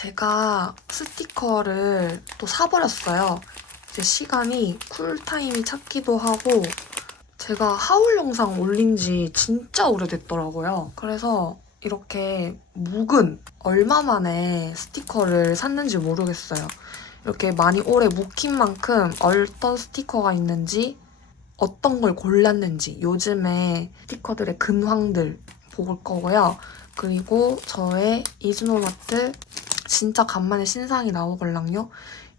제가 스티커를 또 사버렸어요. 이제 시간이 쿨타임이 찼기도 하고 제가 하울 영상 올린 지 진짜 오래됐더라고요. 그래서 이렇게 묵은 얼마 만에 스티커를 샀는지 모르겠어요. 이렇게 많이 오래 묵힌 만큼 어떤 스티커가 있는지 어떤 걸 골랐는지 요즘에 스티커들의 근황들 볼 거고요. 그리고 저의 이즈노마트 진짜 간만에 신상이 나오걸랑요.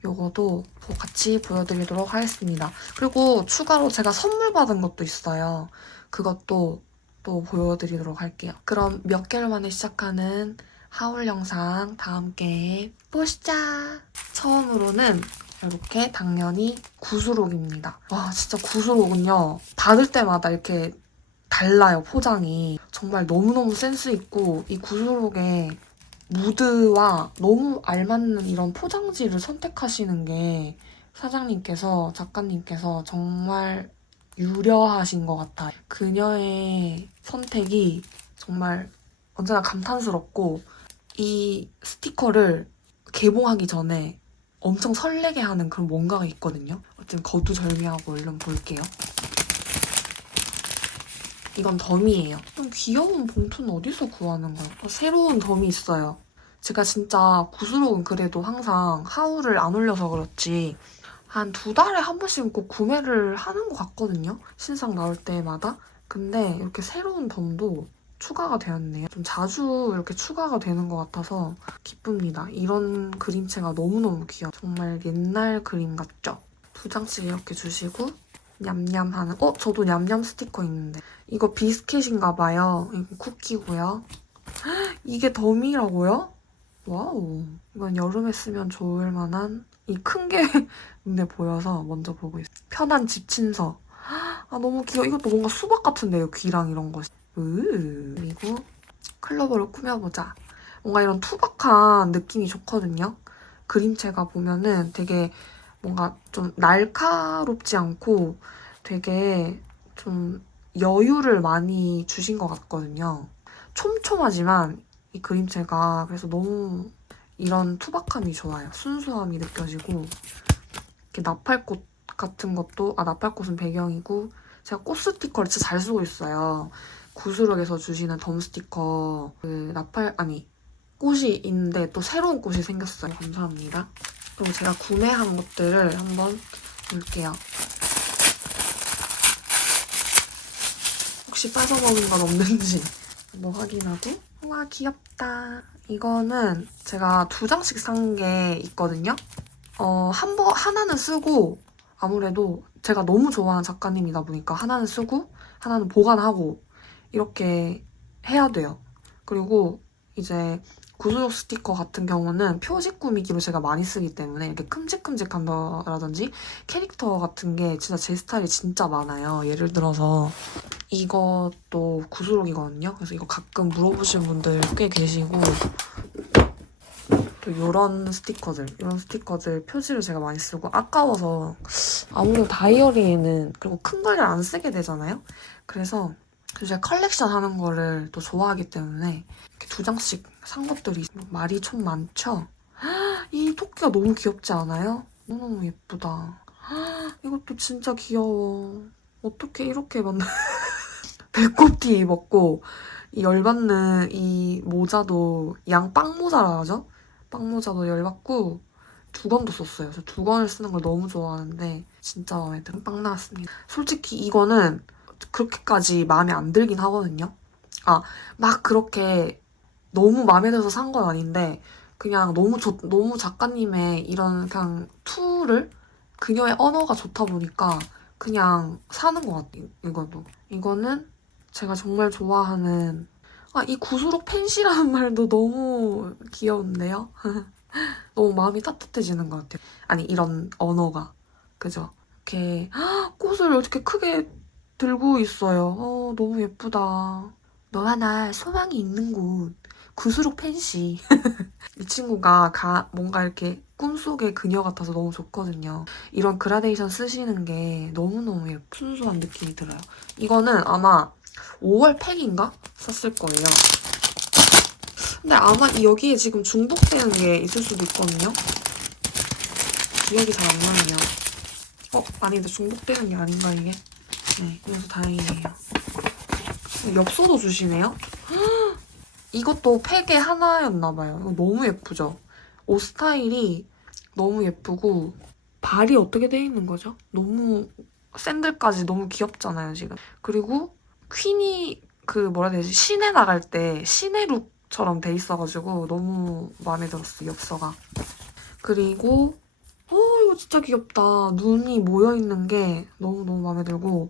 요거도 같이 보여드리도록 하겠습니다. 그리고 추가로 제가 선물 받은 것도 있어요. 그것도 또 보여드리도록 할게요. 그럼 몇 개월 만에 시작하는 하울 영상 다 함께 보시자. 처음으로는 이렇게 당연히 구슬옥입니다. 와 진짜 구슬옥은요. 받을 때마다 이렇게 달라요, 포장이. 정말 너무너무 센스 있고 이 구슬옥에 무드와 너무 알맞는 이런 포장지를 선택하시는 게 사장님께서, 작가님께서 정말 유려하신 것 같아요. 그녀의 선택이 정말 언제나 감탄스럽고 이 스티커를 개봉하기 전에 엄청 설레게 하는 그런 뭔가가 있거든요. 좀 거두절미하고 얼른 볼게요. 이건 덤이에요. 좀 귀여운 봉투는 어디서 구하는 거예요? 새로운 덤이 있어요. 제가 진짜 구슬옥은 그래도 항상 하울을 안 올려서 그렇지 한 2달에 한 번씩 꼭 구매를 하는 것 같거든요. 신상 나올 때마다. 근데 이렇게 새로운 덤도 추가가 되었네요. 좀 자주 이렇게 추가가 되는 것 같아서 기쁩니다. 이런 그림체가 너무너무 귀여워요. 정말 옛날 그림 같죠? 2장씩 이렇게 주시고 냠냠하는 저도 냠냠 스티커 있는데 이거 비스켓인가 봐요. 이거 쿠키고요. 이게 덤이라고요? 와우. 이건 여름에 쓰면 좋을 만한 이 큰 게 눈에 보여서 먼저 보고 있어요. 편한 집친서. 아 너무 귀여워. 이것도 뭔가 수박 같은데요. 귀랑 이런 것이. 그리고 클로버를 꾸며보자. 뭔가 이런 투박한 느낌이 좋거든요. 그림체가 보면은 되게 뭔가 좀 날카롭지 않고 되게 좀 여유를 많이 주신 것 같거든요. 촘촘하지만 이 그림체가 그래서 너무 이런 투박함이 좋아요. 순수함이 느껴지고 이렇게 나팔꽃 같은 것도 나팔꽃은 배경이고 제가 꽃 스티커를 진짜 잘 쓰고 있어요. 구슬옥에서 주시는 덤 스티커 꽃이 있는데 또 새로운 꽃이 생겼어요. 감사합니다. 그리고 제가 구매한 것들을 한번 볼게요. 혹시 빠져먹은 건 없는지 한번 확인하고. 와 귀엽다. 이거는 제가 2장씩 산 게 있거든요. 하나는 쓰고 아무래도 제가 너무 좋아하는 작가님이다 보니까 하나는 쓰고 하나는 보관하고 이렇게 해야 돼요. 그리고 이제 구슬옥 스티커 같은 경우는 표지 꾸미기로 제가 많이 쓰기 때문에 이렇게 큼직큼직한 거라든지 캐릭터 같은 게 진짜 제 스타일이 진짜 많아요. 예를 들어서 이것도 구슬옥이거든요. 그래서 이거 가끔 물어보시는 분들 꽤 계시고 또 이런 스티커들 표지를 제가 많이 쓰고 아까워서 아무래도 다이어리에는 그리고 큰 걸 안 쓰게 되잖아요. 그래서 제가 컬렉션 하는 거를 또 좋아하기 때문에 이렇게 2장씩 산 것들이 말이 좀 많죠? 이 토끼가 너무 귀엽지 않아요? 너무너무 예쁘다. 이것도 진짜 귀여워. 어떻게 이렇게 만나 배꼽티 입었고 이 열받는 이 모자도 양빵 모자라 하죠? 빵 모자도 열받고 2권도 썼어요. 저 2권을 쓰는 걸 너무 좋아하는데 진짜 마음에 들어. 빵 나왔습니다. 솔직히 이거는 그렇게까지 마음에 안 들긴 하거든요. 막 그렇게 너무 마음에 들어서 산 건 아닌데 그냥 너무 작가님의 이런 그냥 그녀의 언어가 좋다 보니까 그냥 사는 것 같아요. 이거는 제가 정말 좋아하는 이 구슬옥 팬시라는 말도 너무 귀여운데요? 너무 마음이 따뜻해지는 것 같아요. 아니 이런 언어가 그죠? 이렇게 꽃을 이렇게 크게 들고 있어요. 너무 예쁘다. 너와 나 소망이 있는 곳 구슬옥 팬시. 이 친구가 뭔가 이렇게 꿈속의 그녀 같아서 너무 좋거든요. 이런 그라데이션 쓰시는 게 너무너무 순수한 느낌이 들어요. 이거는 아마 5월 팩인가? 샀을 거예요. 근데 아마 여기에 지금 중복되는 게 있을 수도 있거든요. 기억이 잘 안 나네요. 아닌데 중복되는 게 아닌가 이게? 네, 그래서 다행이에요. 엽서도 주시네요. 이것도 팩의 하나였나봐요. 이거 너무 예쁘죠? 옷 스타일이 너무 예쁘고 발이 어떻게 돼 있는 거죠? 너무 샌들까지 너무 귀엽잖아요, 지금. 그리고 퀸이 뭐라 해야 되지? 시내 나갈 때 시내 룩처럼 돼 있어가지고 너무 마음에 들었어요, 엽서가. 그리고 이거 진짜 귀엽다. 눈이 모여있는 게 너무너무 마음에 들고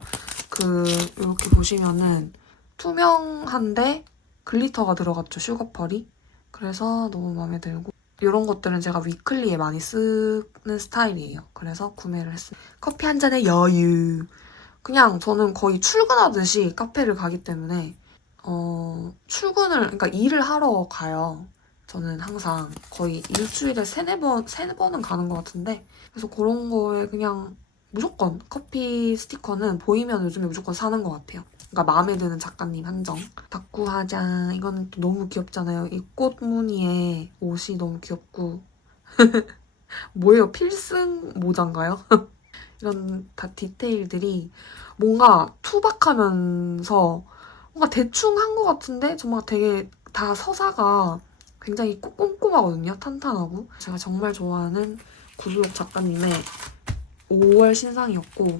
이렇게 보시면은 투명한데 글리터가 들어갔죠, 슈거펄이. 그래서 너무 마음에 들고 이런 것들은 제가 위클리에 많이 쓰는 스타일이에요. 그래서 구매를 했어요. 커피 한 잔의 여유. 그냥 저는 거의 출근하듯이 카페를 가기 때문에 그러니까 일을 하러 가요. 저는 항상 거의 일주일에 세네 번은 가는 것 같은데 그래서 그런 거에 그냥 무조건 커피 스티커는 보이면 요즘에 무조건 사는 것 같아요. 그러니까 마음에 드는 작가님 한정. 다쿠하장 이거는 또 너무 귀엽잖아요. 이 꽃 무늬의 옷이 너무 귀엽고 뭐예요? 필승 모자인가요? 이런 다 디테일들이 뭔가 투박하면서 뭔가 대충 한 것 같은데 정말 되게 다 서사가 굉장히 꼼꼼하거든요. 탄탄하고. 제가 정말 좋아하는 구수록 작가님의 5월 신상이었고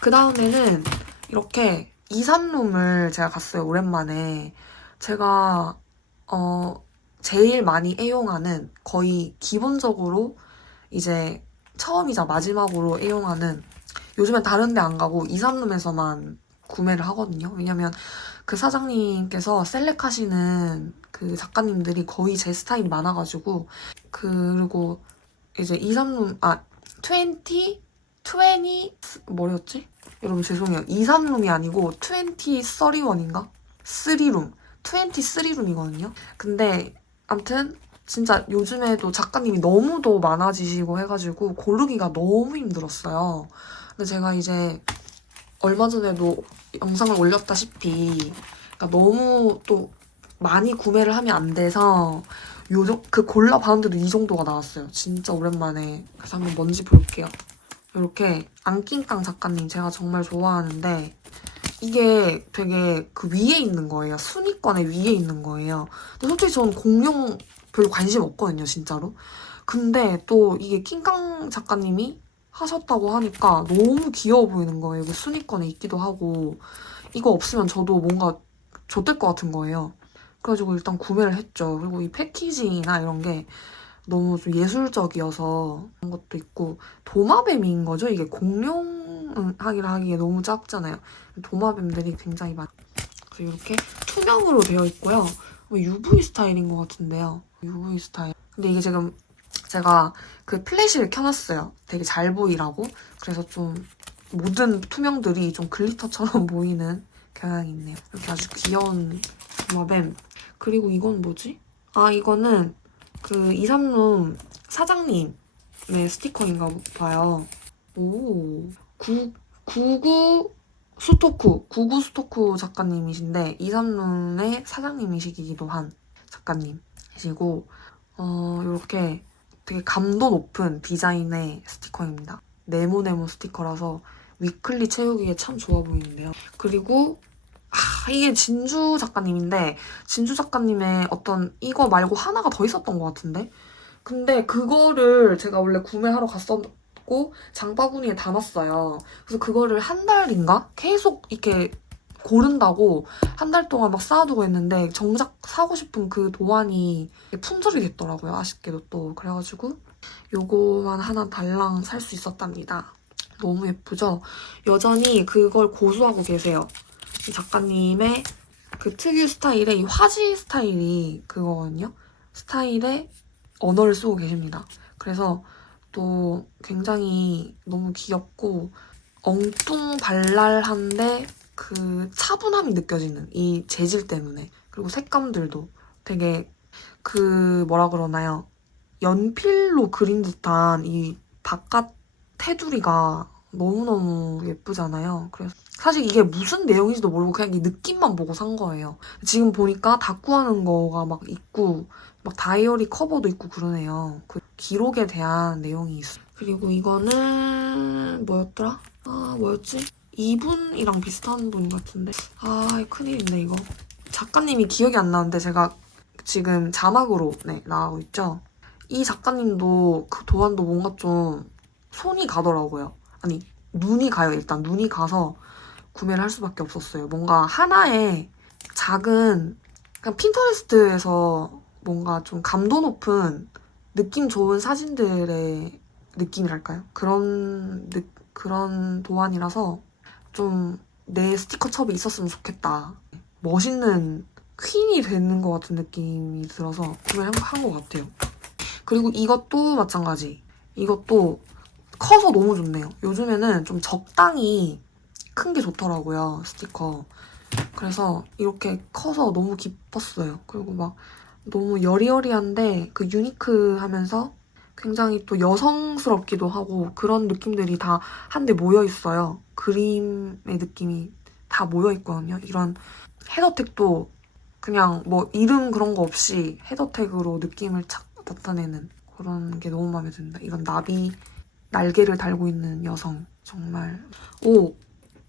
그 다음에는 이렇게 2, 3룸을 제가 갔어요. 오랜만에. 제가 제일 많이 애용하는 거의 기본적으로 이제 처음이자 마지막으로 애용하는 요즘엔 다른 데 안 가고 2, 3룸에서만 구매를 하거든요. 왜냐면 그 사장님께서 셀렉하시는 그 작가님들이 거의 제 스타일이 많아가지고 그리고 이제 2, 3룸 20 뭐였지? 여러분 죄송해요. 2, 3룸이 아니고 20, 31인가? 3룸 20, 3룸이거든요. 근데 암튼 진짜 요즘에도 작가님이 너무도 많아지시고 해가지고 고르기가 너무 힘들었어요. 근데 제가 이제 얼마 전에도 영상을 올렸다시피 그러니까 너무 또 많이 구매를 하면 안 돼서 골라봤는데도 이 정도가 나왔어요. 진짜 오랜만에. 그래서 한번 뭔지 볼게요. 이렇게 안낑깡 작가님 제가 정말 좋아하는데 이게 되게 그 위에 있는 거예요. 순위권에 위에 있는 거예요. 근데 솔직히 저는 공룡 별로 관심 없거든요, 진짜로. 근데 또 이게 낑깡 작가님이 하셨다고 하니까 너무 귀여워 보이는 거예요. 이게 순위권에 있기도 하고 이거 없으면 저도 뭔가 좆될 것 같은 거예요. 그래가지고 일단 구매를 했죠. 그리고 이 패키징이나 이런 게 너무 좀 예술적이어서 그런 것도 있고 도마뱀인 거죠? 이게 공룡하기라 하기에 너무 작잖아요. 도마뱀들이 굉장히 많아요. 그래서 이렇게 투명으로 되어 있고요. UV 스타일인 것 같은데요. UV 스타일. 근데 이게 지금 제가 그 플래시를 켜놨어요. 되게 잘 보이라고. 그래서 좀 모든 투명들이 좀 글리터처럼 보이는 경향이 있네요. 이렇게 아주 귀여운 도마뱀. 그리고 이건 뭐지? 이거는 그 2, 3룸 사장님의 스티커인가 봐요. 오. 99 스토쿠 작가님이신데 2, 3룸의 사장님이시기도 한 작가님이시고 이렇게 되게 감도 높은 디자인의 스티커입니다. 네모네모 스티커라서 위클리 채우기에 참 좋아 보이는데요. 그리고 이게 진주 작가님인데 진주 작가님의 이거 말고 하나가 더 있었던 것 같은데? 근데 그거를 제가 원래 구매하러 갔었고 장바구니에 담았어요. 그래서 그거를 한 달인가? 계속 이렇게 고른다고 한 달 동안 막 쌓아두고 있는데 정작 사고 싶은 그 도안이 품절이 됐더라고요. 아쉽게도 또. 그래가지고 요거만 하나 달랑 살 수 있었답니다. 너무 예쁘죠? 여전히 그걸 고수하고 계세요. 이 작가님의 그 특유 스타일의 이 화지 스타일이 그거거든요. 스타일의 언어를 쓰고 계십니다. 그래서 또 굉장히 너무 귀엽고 엉뚱발랄한데 그 차분함이 느껴지는 이 재질 때문에. 그리고 색감들도 되게 뭐라 그러나요? 연필로 그린 듯한 이 바깥 테두리가 너무너무 예쁘잖아요. 그래서 사실 이게 무슨 내용인지도 모르고 그냥 이 느낌만 보고 산 거예요. 지금 보니까 다꾸하는 거가 막 있고 막 다이어리 커버도 있고 그러네요. 그 기록에 대한 내용이 있어요. 그리고 이거는 뭐였더라? 아 뭐였지? 이분이랑 비슷한 분 같은데 아 큰일인데 이거 작가님이 기억이 안 나는데 제가 지금 자막으로 네, 나가고 있죠? 이 작가님도 그 도안도 뭔가 좀 손이 가더라고요. 아니 눈이 가요. 일단 눈이 가서 구매를 할 수밖에 없었어요. 뭔가 하나의 작은 그냥 핀터레스트에서 뭔가 좀 감도 높은 느낌 좋은 사진들의 느낌이랄까요? 그런 도안이라서 좀 내 스티커 첩이 있었으면 좋겠다. 멋있는 퀸이 되는 것 같은 느낌이 들어서 구매를 한 것 같아요. 그리고 이것도 마찬가지. 이것도 커서 너무 좋네요. 요즘에는 좀 적당히 큰 게 좋더라고요, 스티커. 그래서 이렇게 커서 너무 기뻤어요. 그리고 막 너무 여리여리한데 그 유니크하면서 굉장히 또 여성스럽기도 하고 그런 느낌들이 다 한데 모여있어요. 그림의 느낌이 다 모여있거든요. 이런 헤더텍도 그냥 뭐 이름 그런 거 없이 헤더텍으로 느낌을 착 나타내는 그런 게 너무 마음에 듭니다. 이런 나비 날개를 달고 있는 여성 정말 오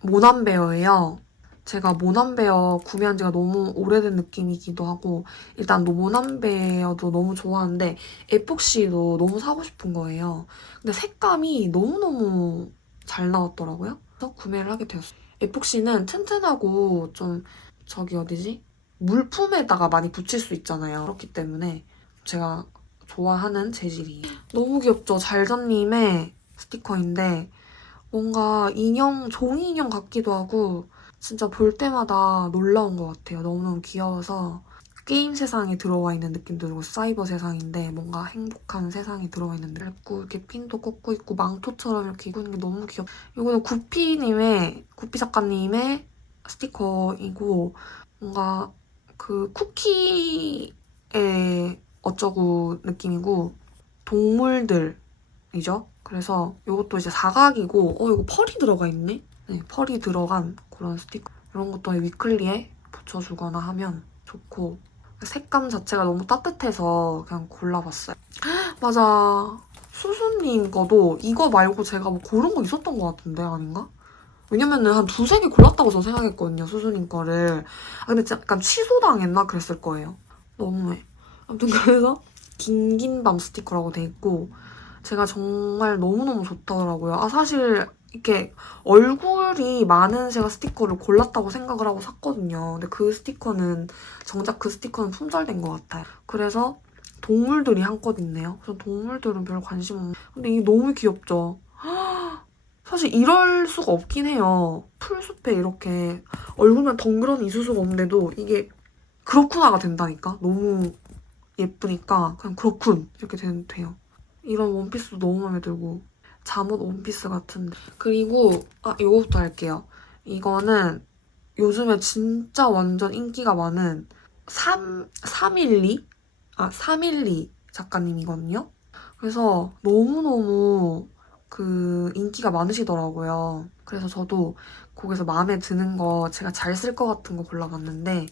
모난베어예요. 제가 모난베어 구매한 지가 너무 오래된 느낌이기도 하고 일단 모난베어도 너무 좋아하는데 에폭시도 너무 사고 싶은 거예요. 근데 색감이 너무너무 잘 나왔더라고요. 그래서 구매를 하게 되었어요. 에폭시는 튼튼하고 좀 저기 어디지? 물품에다가 많이 붙일 수 있잖아요. 그렇기 때문에 제가 좋아하는 재질이에요. 너무 귀엽죠? 잘자님의 스티커인데 뭔가 인형, 종이 인형 같기도 하고 진짜 볼 때마다 놀라운 것 같아요. 너무너무 귀여워서 게임 세상에 들어와 있는 느낌도 들고 사이버 세상인데 뭔가 행복한 세상에 들어와 있는 느낌. 그리고 이렇게 핀도 꽂고 있고 망토처럼 이렇게 입고 있는 게 너무 귀엽. 이거는 구피 작가님의 스티커이고 뭔가 그 쿠키의 어쩌고 느낌이고 동물들이죠. 그래서 이것도 이제 사각이고 이거 펄이 들어가 있네? 네, 펄이 들어간 그런 스티커. 이런 것도 위클리에 붙여주거나 하면 좋고 색감 자체가 너무 따뜻해서 그냥 골라봤어요. 맞아. 수수님 거도 이거 말고 제가 뭐 고른 거 있었던 것 같은데 아닌가? 왜냐면은 한 두세 개 골랐다고 저 생각했거든요, 수수님 거를. 아, 근데 약간 취소당했나? 그랬을 거예요. 너무해. 아무튼 그래서 긴긴밤 스티커라고 돼 있고 제가 정말 너무너무 좋더라고요. 아, 사실 이렇게 얼굴이 많은 제가 스티커를 골랐다고 생각을 하고 샀거든요. 근데 그 스티커는 정작 그 스티커는 품절된 것 같아요. 그래서 동물들이 한껏 있네요. 그래서 동물들은 별 관심 없는 근데 이게 너무 귀엽죠? 사실 이럴 수가 없긴 해요. 풀숲에 이렇게 얼굴만 덩그러니 있을 수가 없는데도 이게 그렇구나가 된다니까? 너무 예쁘니까 그냥 그렇군 이렇게 돼요. 이런 원피스도 너무 마음에 들고 잠옷 원피스 같은데 그리고 이거부터 할게요. 이거는 요즘에 진짜 완전 인기가 많은 312 작가님이거든요. 그래서 너무너무 그 인기가 많으시더라고요. 그래서 저도 거기서 마음에 드는 거 제가 잘 쓸 것 같은 거 골라봤는데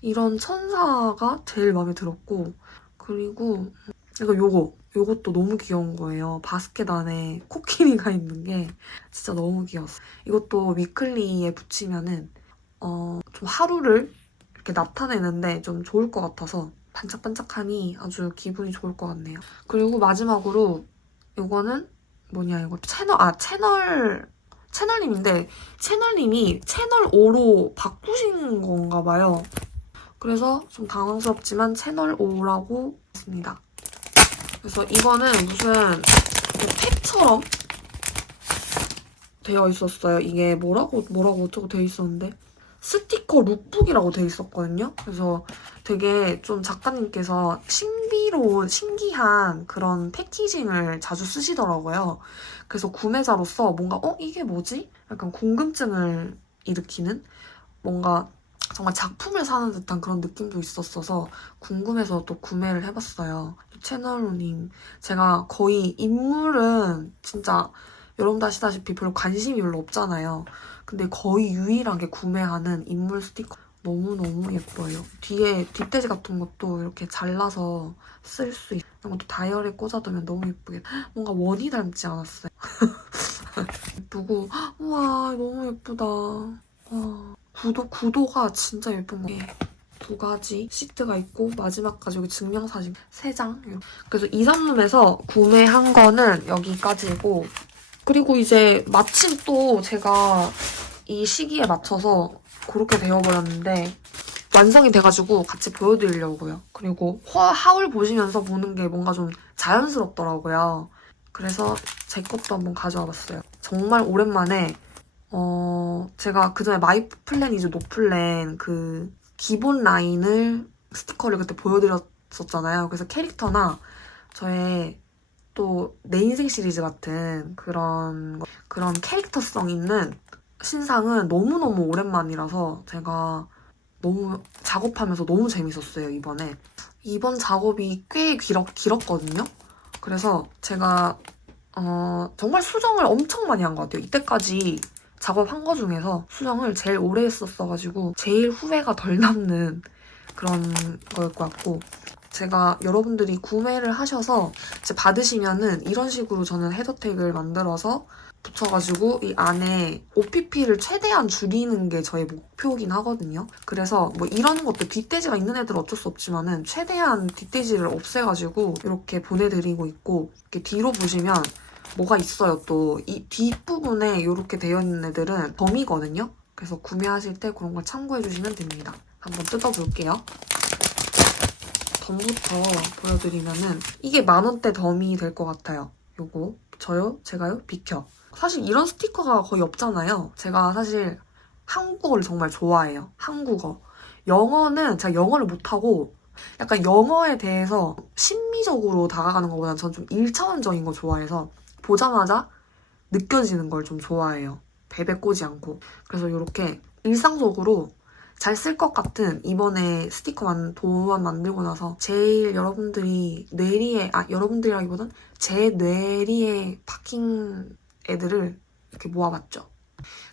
이런 천사가 제일 마음에 들었고 그리고 이거 요것도 너무 귀여운 거예요. 바스켓 안에 코끼리가 있는 게 진짜 너무 귀여웠어요. 이것도 위클리에 붙이면은 좀 하루를 이렇게 나타내는데 좀 좋을 것 같아서 반짝반짝하니 아주 기분이 좋을 것 같네요. 그리고 마지막으로 이거는 뭐냐 이거 채널님인데 채널님이 채널 5로 바꾸신 건가 봐요. 그래서 좀 당황스럽지만 채널 5라고 했습니다. 그래서 이거는 무슨 팩처럼 되어 있었어요. 이게 뭐라고 어쩌고 되어 있었는데 스티커 룩북이라고 되어 있었거든요. 그래서 되게 좀 작가님께서 신기한 그런 패키징을 자주 쓰시더라고요. 그래서 구매자로서 뭔가 이게 뭐지? 약간 궁금증을 일으키는 뭔가 정말 작품을 사는 듯한 그런 느낌도 있었어서 궁금해서 또 구매를 해봤어요. 채널님 제가 거의 인물은 진짜 여러분도 아시다시피 별로 관심이 별로 없잖아요. 근데 거의 유일하게 구매하는 인물 스티커. 너무너무 예뻐요. 뒤에 뒷돼지 같은 것도 이렇게 잘라서 쓸 수 있어요. 이런 것도 다이어리에 꽂아두면 너무 예쁘게. 뭔가 원이 닮지 않았어요? 예쁘고 우와 너무 예쁘다. 와, 구도가 진짜 예쁜 거 같아요. 두 가지 시트가 있고 마지막까지 여기 증명사진 3장. 그래서 2, 3룸에서 구매한 거는 여기까지고, 그리고 이제 마침 또 제가 이 시기에 맞춰서 그렇게 되어버렸는데 완성이 돼가지고 같이 보여드리려고요. 그리고 하울 보시면서 보는 게 뭔가 좀 자연스럽더라고요. 그래서 제 것도 한번 가져와 봤어요. 정말 오랜만에 제가 그전에 마이 플랜 이즈 노 플랜 그 기본 라인을 스티커를 그때 보여드렸었잖아요. 그래서 캐릭터나 저의 또 내 인생 시리즈 같은 그런 캐릭터성 있는 신상은 너무너무 오랜만이라서 제가 너무 작업하면서 너무 재밌었어요, 이번에. 이번 작업이 꽤 길었거든요. 그래서 제가 정말 수정을 엄청 많이 한 것 같아요. 이때까지 작업한 거 중에서 수정을 제일 오래 했었어가지고 제일 후회가 덜 남는 그런 거일 것 같고, 제가 여러분들이 구매를 하셔서 이제 받으시면은 이런 식으로 저는 헤더택을 만들어서 붙여가지고 이 안에 OPP를 최대한 줄이는 게 저의 목표긴 하거든요. 그래서 뭐 이런 것도 뒷돼지가 있는 애들은 어쩔 수 없지만은 최대한 뒷돼지를 없애가지고 이렇게 보내드리고 있고, 이렇게 뒤로 보시면 뭐가 있어요. 또 이 뒷부분에 이렇게 되어 있는 애들은 덤이거든요. 그래서 구매하실 때 그런 걸 참고해주시면 됩니다. 한번 뜯어볼게요. 덤부터 보여드리면은 이게 10,000원대 덤이 될 것 같아요. 요거 저요? 제가요? 비켜. 사실 이런 스티커가 거의 없잖아요. 제가 사실 한국어를 정말 좋아해요. 한국어. 영어는 제가 영어를 못하고 약간 영어에 대해서 심미적으로 다가가는 것보다는 전 좀 1차원적인 거 좋아해서 보자마자 느껴지는 걸 좀 좋아해요. 베베 꼬지 않고. 그래서 이렇게 일상적으로 잘 쓸 것 같은 이번에 스티커 도안 만들고 나서 제일 여러분들이 여러분들이라기보단 제 뇌리에 박힌 애들을 이렇게 모아봤죠.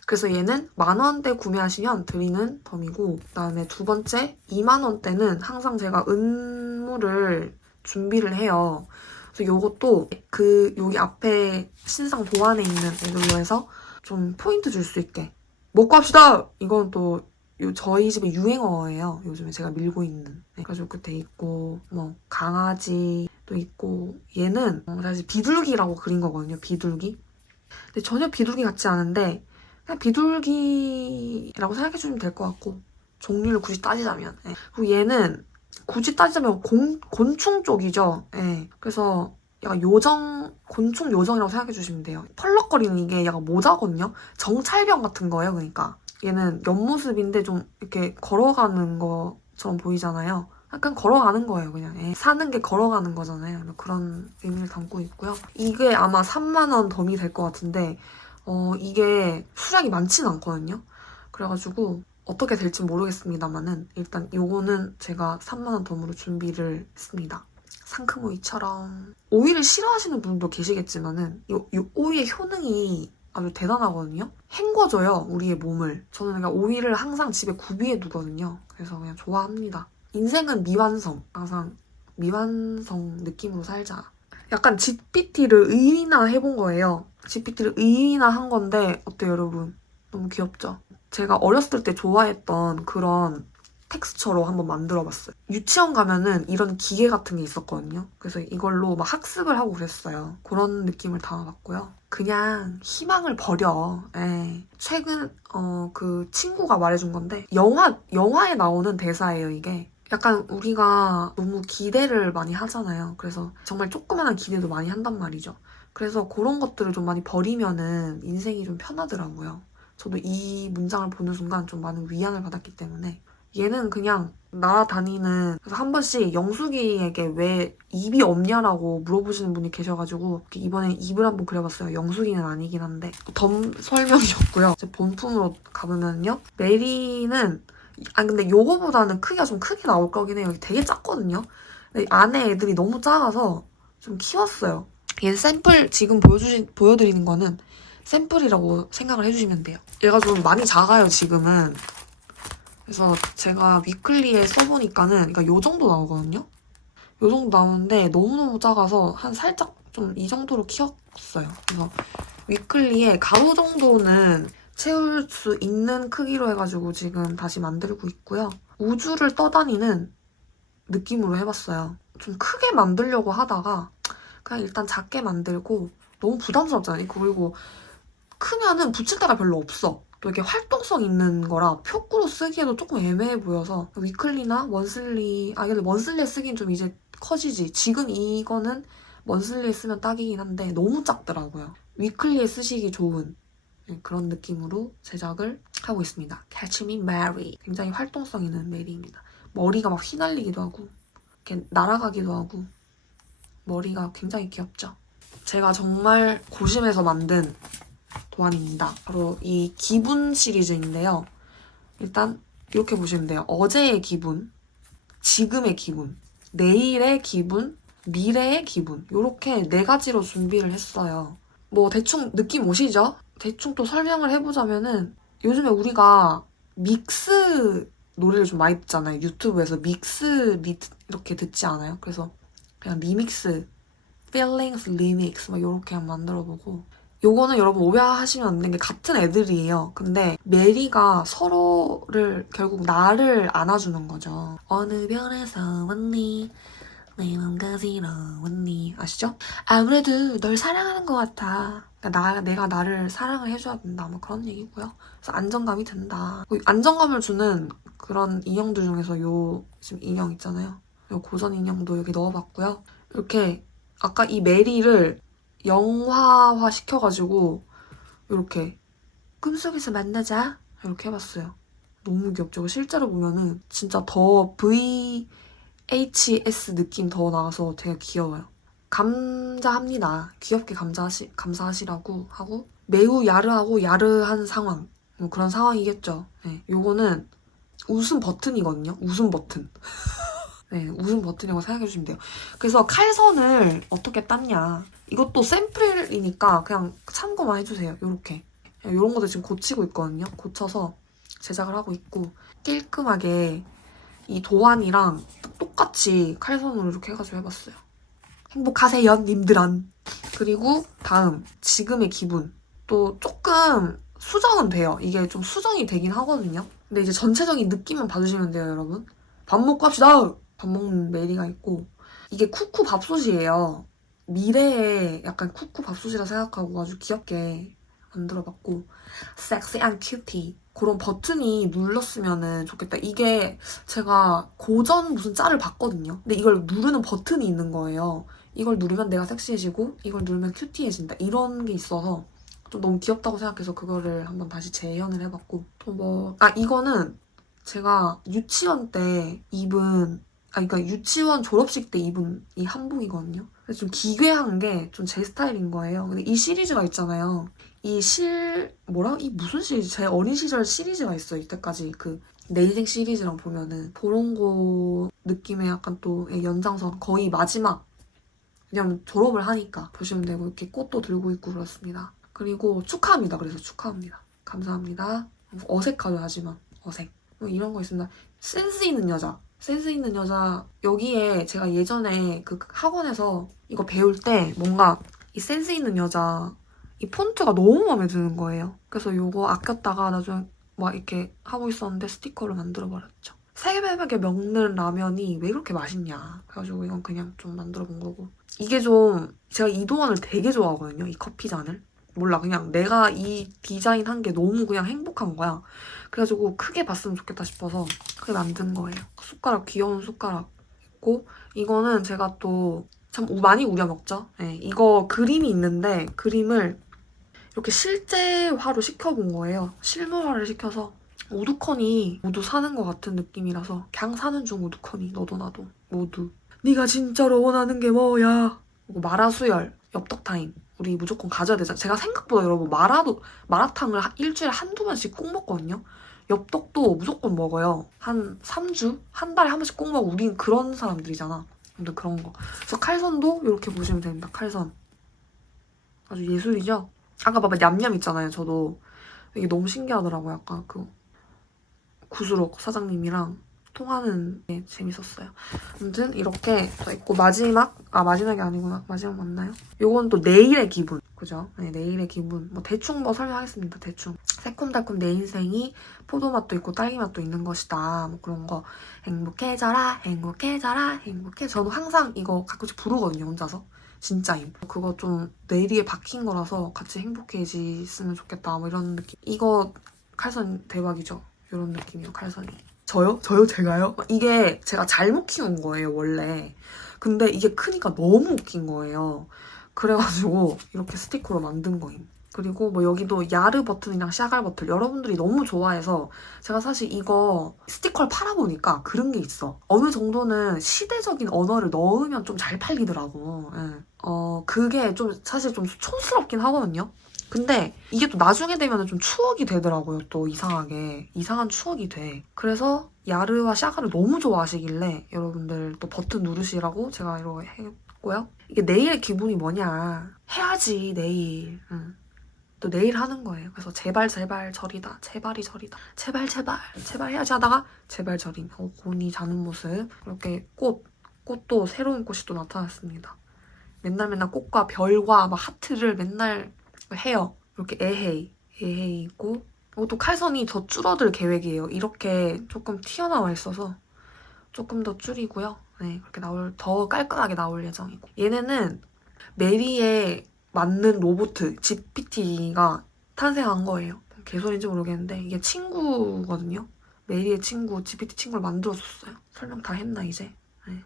그래서 얘는 10,000원대 구매하시면 드리는 덤이고, 그다음에 두 번째 20,000원대는 항상 제가 은무를 준비를 해요. 그래서 요것도 여기 앞에 신상 보안에 있는 애들로 해서 좀 포인트 줄 수 있게 먹고 합시다! 이건 또 저희 집의 유행어예요. 요즘에 제가 밀고 있는. 네, 그래서 이렇게 돼 있고, 뭐 강아지도 있고, 얘는 사실 비둘기라고 그린 거거든요. 비둘기. 근데 전혀 비둘기 같지 않은데 그냥 비둘기라고 생각해주면 될 것 같고, 종류를 굳이 따지자면. 네. 그리고 얘는 굳이 따지자면 곤충 쪽이죠. 네. 그래서 약간 곤충 요정이라고 생각해주시면 돼요. 펄럭거리는 이게 약간 모자거든요. 정찰병 같은 거예요, 그러니까. 얘는 옆모습인데 좀 이렇게 걸어가는 것처럼 보이잖아요. 약간 걸어가는 거예요, 그냥. 사는 게 걸어가는 거잖아요. 그런 의미를 담고 있고요. 이게 아마 30,000원 덤이 될 것 같은데 이게 수량이 많지는 않거든요. 그래가지고 어떻게 될지 모르겠습니다만은 일단 요거는 제가 30,000원 덤으로 준비를 했습니다. 상크모이처럼. 오이를 싫어하시는 분도 계시겠지만은 요 오이의 효능이 아주 대단하거든요. 헹궈줘요, 우리의 몸을. 저는 그냥 오이를 항상 집에 구비해 두거든요. 그래서 그냥 좋아합니다. 인생은 미완성. 항상 미완성 느낌으로 살자. 약간 GPT를 의인화 해본 거예요. GPT를 의인화 한 건데 어때요, 여러분? 너무 귀엽죠? 제가 어렸을 때 좋아했던 그런 텍스처로 한번 만들어봤어요. 유치원 가면은 이런 기계 같은 게 있었거든요. 그래서 이걸로 막 학습을 하고 그랬어요. 그런 느낌을 담아봤고요. 그냥 희망을 버려. 최근 그 친구가 말해준 건데 영화에 나오는 대사예요, 이게. 약간 우리가 너무 기대를 많이 하잖아요. 그래서 정말 조그마한 기대도 많이 한단 말이죠. 그래서 그런 것들을 좀 많이 버리면은 인생이 좀 편하더라고요. 저도 이 문장을 보는 순간 좀 많은 위안을 받았기 때문에. 얘는 그냥 날아다니는. 그래서 한 번씩 영숙이에게 왜 입이 없냐라고 물어보시는 분이 계셔가지고 이번에 입을 한번 그려봤어요. 영숙이는 아니긴 한데. 덤 설명이었고요. 이제 본품으로 가보면요. 메리는 근데 요거보다는 크기가 좀 크게 나올 거긴 해요. 되게 작거든요. 근데 안에 애들이 너무 작아서 좀 키웠어요. 얘 샘플 지금 보여드리는 거는 샘플이라고 생각을 해주시면 돼요. 얘가 좀 많이 작아요, 지금은. 그래서 제가 위클리에 써보니까는 그러니까 요 정도 나오거든요? 요 정도 나오는데 너무너무 작아서 한 살짝 좀 이 정도로 키웠어요. 그래서 위클리에 가로 정도는 채울 수 있는 크기로 해가지고 지금 다시 만들고 있고요. 우주를 떠다니는 느낌으로 해봤어요. 좀 크게 만들려고 하다가 그냥 일단 작게 만들고 너무 부담스럽잖아요. 그리고 크면은 붙일 데가 별로 없어. 또 이렇게 활동성 있는 거라 표구로 쓰기에도 조금 애매해 보여서 위클리나 원슬리, 근데 원슬리에 쓰긴 좀 이제 커지지. 지금 이거는 원슬리에 쓰면 딱이긴 한데 너무 작더라고요. 위클리에 쓰시기 좋은 그런 느낌으로 제작을 하고 있습니다. Catch Me Mary. 굉장히 활동성 있는 메리입니다. 머리가 막 휘날리기도 하고 이렇게 날아가기도 하고 머리가 굉장히 귀엽죠. 제가 정말 고심해서 만든 도안입니다. 바로 이 기분 시리즈인데요. 일단 이렇게 보시면 돼요. 어제의 기분, 지금의 기분, 내일의 기분, 미래의 기분 이렇게 4가지로 준비를 했어요. 뭐 대충 느낌 오시죠? 대충 또 설명을 해보자면은 요즘에 우리가 믹스 노래를 좀 많이 듣잖아요. 유튜브에서 믹스 이렇게 듣지 않아요? 그래서 그냥 리믹스, feelings remix 막 이렇게 한번 만들어보고 요거는 여러분 오해하시면 안 되는 게 같은 애들이에요. 근데 메리가 서로를 결국 나를 안아주는 거죠. 어느 별에서 왔니? 내 맘까지로 왔니? 아시죠? 아무래도 널 사랑하는 것 같아. 그러니까 내가 나를 사랑을 해줘야 된다. 뭐 그런 얘기고요. 그래서 안정감이 든다. 안정감을 주는 그런 인형들 중에서 요 지금 인형 있잖아요. 요 고전 인형도 여기 넣어봤고요. 이렇게 아까 이 메리를 영화화 시켜가지고 이렇게 꿈속에서 만나자 이렇게 해봤어요. 너무 귀엽죠? 실제로 보면은 진짜 더 VHS 느낌 더 나와서 되게 귀여워요. 감자합니다. 귀엽게 감사하시라고 하고 매우 야르하고 야르한 상황 뭐 그런 상황이겠죠. 네, 요거는 웃음 버튼이거든요. 웃음 버튼. 네, 웃음 버튼이라고 생각해주시면 돼요. 그래서 칼선을 어떻게 땄냐. 이것도 샘플이니까 그냥 참고만 해주세요. 요렇게. 이런 것도 지금 고치고 있거든요. 고쳐서 제작을 하고 있고 깔끔하게 이 도안이랑 똑같이 칼선으로 이렇게 해가지고 해봤어요. 행복하세요, 님들안. 그리고 다음, 지금의 기분. 또 조금 수정은 돼요. 이게 좀 수정이 되긴 하거든요. 근데 이제 전체적인 느낌만 봐주시면 돼요, 여러분. 밥 먹고 합시다! 밥 먹는 메리가 있고 이게 쿠쿠 밥솥이에요. 미래의 약간 쿠쿠 밥솥이라 생각하고 아주 귀엽게 만들어봤고 섹시한 큐티 그런 버튼이 눌렀으면 좋겠다. 이게 제가 고전 무슨 짤을 봤거든요. 근데 이걸 누르는 버튼이 있는 거예요. 이걸 누르면 내가 섹시해지고 이걸 누르면 큐티해진다. 이런 게 있어서 좀 너무 귀엽다고 생각해서 그거를 한번 다시 재현을 해봤고 또 뭐 이거는 제가 유치원 때 입은 그러니까 유치원 졸업식 때 입은 이 한복이거든요. 그래서 좀 기괴한 게 좀 제 스타일인 거예요. 근데 이 시리즈가 있잖아요. 이 무슨 시리즈? 제 어린 시절 시리즈가 있어요. 이때까지 내 인생 시리즈랑 보면은 보롱고 느낌의 약간 또 연장선 거의 마지막 왜냐면 졸업을 하니까 보시면 되고 이렇게 꽃도 들고 있고 그렇습니다. 그리고 축하합니다. 그래서 축하합니다. 감사합니다. 어색하죠 하지만 어색. 뭐 이런 거 있습니다. 센스 있는 여자. 센스 있는 여자 여기에 제가 예전에 그 학원에서 이거 배울 때 뭔가 이 센스 있는 여자 이 폰트가 너무 마음에 드는 거예요. 그래서 이거 아꼈다가 나중에 막 이렇게 하고 있었는데 스티커로 만들어버렸죠. 새벽에 먹는 라면이 왜 그렇게 맛있냐. 그래가지고 이건 그냥 좀 만들어본 거고. 이게 좀 제가 이 도안을 되게 좋아하거든요. 이 커피잔을. 몰라 그냥 내가 이 디자인 한 게 너무 그냥 행복한 거야. 그래가지고 크게 봤으면 좋겠다 싶어서 크게 만든 거예요. 숟가락 귀여운 숟가락 있고 이거는 제가 또 참 많이 우려 먹죠. 네, 이거 그림이 있는데 그림을 이렇게 실제화로 시켜본 거예요. 실물화를 시켜서 우두커니 모두 사는 것 같은 느낌이라서 그냥 사는 중 우두커니 너도 나도 모두 네가 진짜로 원하는 게 뭐야. 그리고 마라수열 엽떡타임 우리 무조건 가져야 되잖아. 제가 생각보다 여러분 마라탕을 일주일에 한두 번씩 꼭 먹거든요. 엽떡도 무조건 먹어요. 한 3주? 한 달에 한 번씩 꼭 먹어. 우린 그런 사람들이잖아. 근데 그런 거. 그래서 칼선도 이렇게 보시면 됩니다. 칼선. 아주 예술이죠? 아까 봐봐 냠냠 있잖아요. 저도 이게 너무 신기하더라고요. 아까 그 구스록 사장님이랑 통하는 게 재밌었어요. 아무튼 이렇게 더 있고 마지막이 아니구나. 마지막 맞나요? 요건 또 내일의 기분. 그죠? 네, 내일의 기분. 뭐 대충 뭐 설명하겠습니다. 대충. 새콤달콤 내 인생이 포도맛도 있고 딸기맛도 있는 것이다. 뭐 그런 거. 행복해져라, 행복해져라, 행복해. 저는 항상 이거 가끔씩 부르거든요. 혼자서. 진짜임. 그거 좀 내일에 박힌 거라서 같이 행복해지으면 좋겠다. 뭐 이런 느낌. 이거 칼선 대박이죠? 이런 느낌이요, 칼선이. 저요? 저요? 제가요? 이게 제가 잘못 키운 거예요, 원래. 근데 이게 크니까 너무 웃긴 거예요. 그래가지고 이렇게 스티커로 만든 거임. 그리고 뭐 여기도 야르 버튼이랑 샤갈 버튼 여러분들이 너무 좋아해서 제가 사실 이거 스티커를 팔아보니까 그런 게 있어. 어느 정도는 시대적인 언어를 넣으면 좀 잘 팔리더라고. 예. 그게 좀 사실 좀 촌스럽긴 하거든요. 근데 이게 또 나중에 되면 좀 추억이 되더라고요. 또 이상하게. 이상한 추억이 돼. 그래서 야르와 샤가를 너무 좋아하시길래 여러분들 또 버튼 누르시라고 제가 이렇게 했고요. 이게 내일의 기분이 뭐냐. 해야지 내일. 응. 또 내일 하는 거예요. 그래서 제발 제발 절이다. 제발이 절이다. 제발 제발 제발 해야지 하다가 제발 절임. 곤이 자는 모습. 이렇게 꽃도 새로운 꽃이 또 나타났습니다. 맨날 꽃과 별과 막 하트를 맨날 해요. 이렇게 에헤이 있고 이것도 칼선이 더 줄어들 계획이에요. 이렇게 조금 튀어나와 있어서 조금 더 줄이고요. 네, 그렇게 더 깔끔하게 나올 예정이고 얘네는 메리에 맞는 로봇 GPT가 탄생한 거예요. 개소리인지 모르겠는데 이게 친구거든요. 메리의 친구, GPT 친구를 만들어줬어요. 설명 다 했나 이제? 네.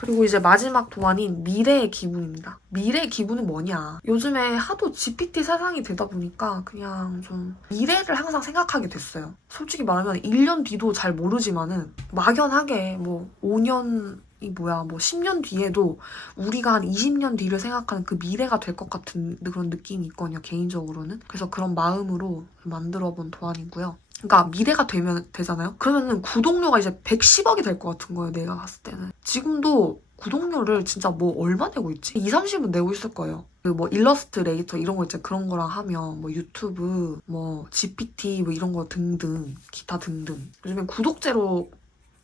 그리고 이제 마지막 도안인 미래의 기분입니다. 미래의 기분은 뭐냐. 요즘에 하도 GPT 세상이 되다 보니까 그냥 좀 미래를 항상 생각하게 됐어요. 솔직히 말하면 1년 뒤도 잘 모르지만은 막연하게 뭐 5년이 뭐야 뭐 10년 뒤에도 우리가 한 20년 뒤를 생각하는 그 미래가 될 것 같은 그런 느낌이 있거든요. 개인적으로는. 그래서 그런 마음으로 만들어본 도안이고요. 그러니까 미래가 되잖아요? 그러면은 구독료가 이제 110억이 될 것 같은 거예요, 내가 봤을 때는. 지금도 구독료를 진짜 뭐 얼마 내고 있지? 2, 30은 내고 있을 거예요. 그 뭐 일러스트레이터 이런 거 있잖아요. 그런 거랑 하면 뭐 유튜브, 뭐 GPT 뭐 이런 거 등등, 기타 등등. 요즘엔 구독제로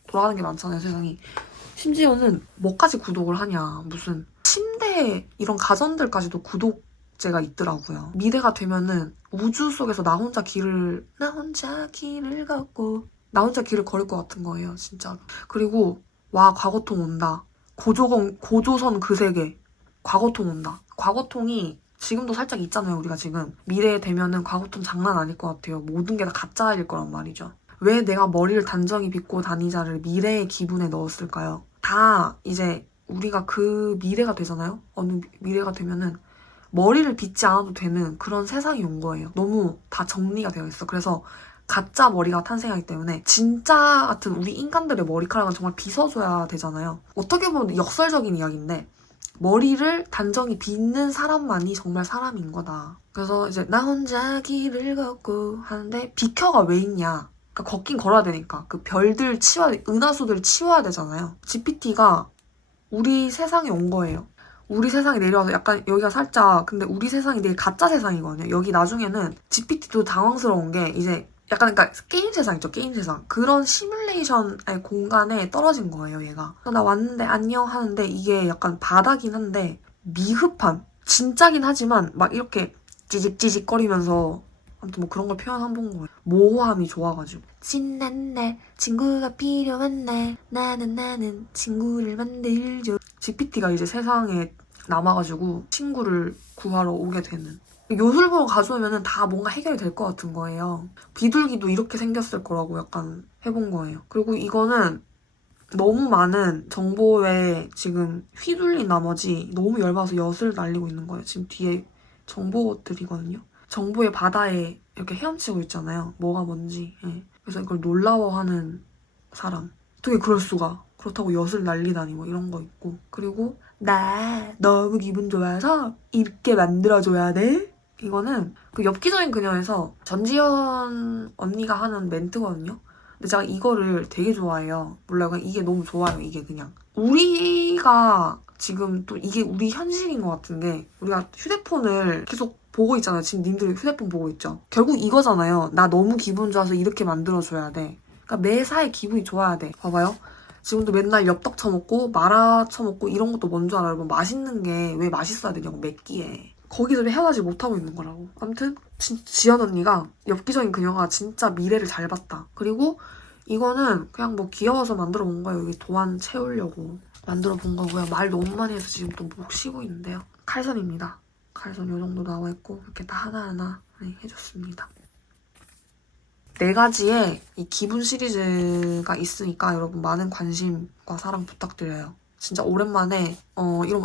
돌아가는 게 많잖아요, 세상이. 심지어는 뭐까지 구독을 하냐. 무슨 침대 이런 가전들까지도 구독제가 있더라고요. 미래가 되면은 우주 속에서 나 혼자 길을 걷고 나 혼자 길을 걸을 것 같은 거예요, 진짜로. 그리고 와 과거통 온다. 고조선 그 세계 과거통 온다. 과거통이 지금도 살짝 있잖아요, 우리가 지금. 미래에 되면은 과거통 장난 아닐 것 같아요. 모든 게 다 가짜일 거란 말이죠. 왜 내가 머리를 단정히 빗고 다니자를 미래의 기분에 넣었을까요? 다 이제 우리가 그 미래가 되잖아요? 어느 미래가 되면은 머리를 빗지 않아도 되는 그런 세상이 온 거예요. 너무 다 정리가 되어 있어. 그래서 가짜 머리가 탄생하기 때문에 진짜 같은 우리 인간들의 머리카락은 정말 빗어줘야 되잖아요. 어떻게 보면 역설적인 이야기인데 머리를 단정히 빗는 사람만이 정말 사람인 거다. 그래서 이제 나 혼자 길을 걷고 하는데 비켜가 왜 있냐. 그러니까 걷긴 걸어야 되니까 그 별들 은하수들 치워야 되잖아요. GPT가 우리 세상에 온 거예요. 우리 세상에 내려와서 약간 여기가 살짝 근데 우리 세상이 내일 가짜 세상이거든요. 여기 나중에는 GPT도 당황스러운 게 이제 약간 그러니까 게임 세상 있죠. 게임 세상. 그런 시뮬레이션의 공간에 떨어진 거예요. 얘가. 나 왔는데 안녕 하는데 이게 약간 바다긴 한데 미흡한 진짜긴 하지만 막 이렇게 찌직찌직거리면서 아무튼 뭐 그런 걸 표현 한번 본 거예요. 모호함이 좋아가지고. 신난 날 친구가 필요한 날 나는 친구를 만들죠. GPT가 이제 세상에 남아가지고 친구를 구하러 오게 되는. 요술봉을 가져오면 다 뭔가 해결이 될 것 같은 거예요. 비둘기도 이렇게 생겼을 거라고 약간 해본 거예요. 그리고 이거는 너무 많은 정보에 지금 휘둘린 나머지 너무 열받아서 엿을 날리고 있는 거예요. 지금 뒤에 정보들이거든요. 정보의 바다에 이렇게 헤엄치고 있잖아요. 뭐가 뭔지. 예. 그래서 이걸 놀라워하는 사람. 어떻게 그럴 수가. 그렇다고 엿을 날리다니 뭐 이런 거 있고. 그리고 나 너무 기분 좋아서 이렇게 만들어줘야 돼? 이거는 그 엽기적인 그녀에서 전지현 언니가 하는 멘트거든요. 근데 제가 이거를 되게 좋아해요. 몰라요. 그냥 이게 너무 좋아요. 이게 그냥. 우리가 지금 또 이게 우리 현실인 것 같은 게 우리가 휴대폰을 계속 보고 있잖아요. 지금 님들 휴대폰 보고 있죠. 결국 이거잖아요. 나 너무 기분 좋아서 이렇게 만들어줘야 돼. 그러니까 매사에 기분이 좋아야 돼. 봐봐요. 지금도 맨날 엽떡 처먹고 마라 처먹고 이런 것도 뭔 줄 알아요? 여러분 맛있는 게 왜 맛있어야 되냐고 맵기에. 거기서 헤어나지 못하고 있는 거라고. 아무튼 지연 언니가 엽기적인 그녀가 진짜 미래를 잘 봤다. 그리고 이거는 그냥 뭐 귀여워서 만들어 본 거예요. 여기 도안 채우려고 만들어 본 거고요. 말 너무 많이 해서 지금 또 목 쉬고 있는데요. 칼선입니다. 칼선 요 정도 나와 있고 이렇게 다 하나하나 해줬습니다. 4가지의 이 기분 시리즈가 있으니까 여러분 많은 관심과 사랑 부탁드려요. 진짜 오랜만에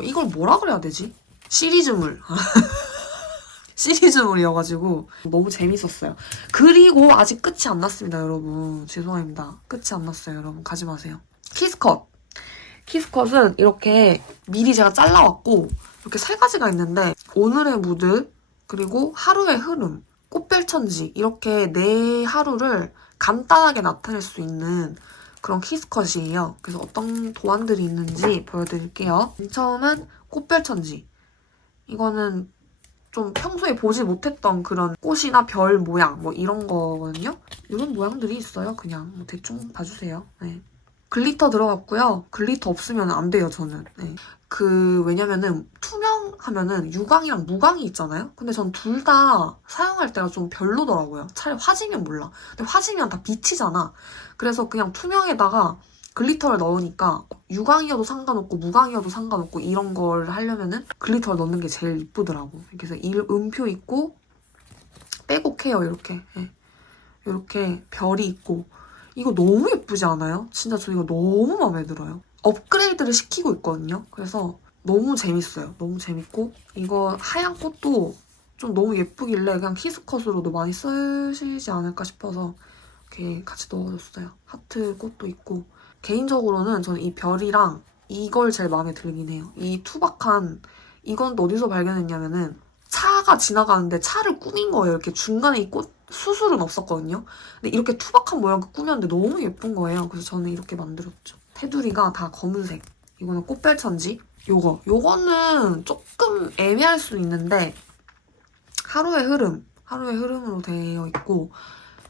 이걸 뭐라 그래야 되지? 시리즈물. 시리즈물이어가지고 너무 재밌었어요. 그리고 아직 끝이 안 났습니다, 여러분. 죄송합니다. 끝이 안 났어요, 여러분. 가지 마세요. 키스컷. 키스컷은 이렇게 미리 제가 잘라왔고 이렇게 3가지가 있는데 오늘의 무드, 그리고 하루의 흐름, 꽃별천지 이렇게 내 하루를 간단하게 나타낼 수 있는 그런 키스컷이에요. 그래서 어떤 도안들이 있는지 보여드릴게요. 처음은 꽃별천지. 이거는 좀 평소에 보지 못했던 그런 꽃이나 별 모양 뭐 이런 거거든요. 이런 모양들이 있어요. 그냥 뭐 대충 봐주세요. 네. 글리터 들어갔고요. 글리터 없으면 안 돼요, 저는. 네. 왜냐면은 투명하면은 유광이랑 무광이 있잖아요? 근데 전 둘 다 사용할 때가 좀 별로더라고요. 차라리 화지면 몰라. 근데 화지면 다 빛이잖아. 그래서 그냥 투명에다가 글리터를 넣으니까 유광이어도 상관없고 무광이어도 상관없고 이런 걸 하려면은 글리터를 넣는 게 제일 이쁘더라고. 그래서 음표 있고 빼곡해요, 이렇게. 네. 이렇게 별이 있고 이거 너무 예쁘지 않아요? 진짜 저 이거 너무 마음에 들어요. 업그레이드를 시키고 있거든요. 그래서 너무 재밌어요. 너무 재밌고 이거 하얀 꽃도 좀 너무 예쁘길래 그냥 키스컷으로도 많이 쓰시지 않을까 싶어서 이렇게 같이 넣어줬어요. 하트 꽃도 있고 개인적으로는 저는 이 별이랑 이걸 제일 마음에 들긴 해요. 이 투박한 이건 또 어디서 발견했냐면은 차가 지나가는데 차를 꾸민 거예요. 이렇게 중간에 이 꽃 수술은 없었거든요. 근데 이렇게 투박한 모양 꾸몄는데 너무 예쁜 거예요. 그래서 저는 이렇게 만들었죠. 테두리가 다 검은색. 이거는 꽃별천지. 요거는 조금 애매할 수 있는데 하루의 흐름으로 되어 있고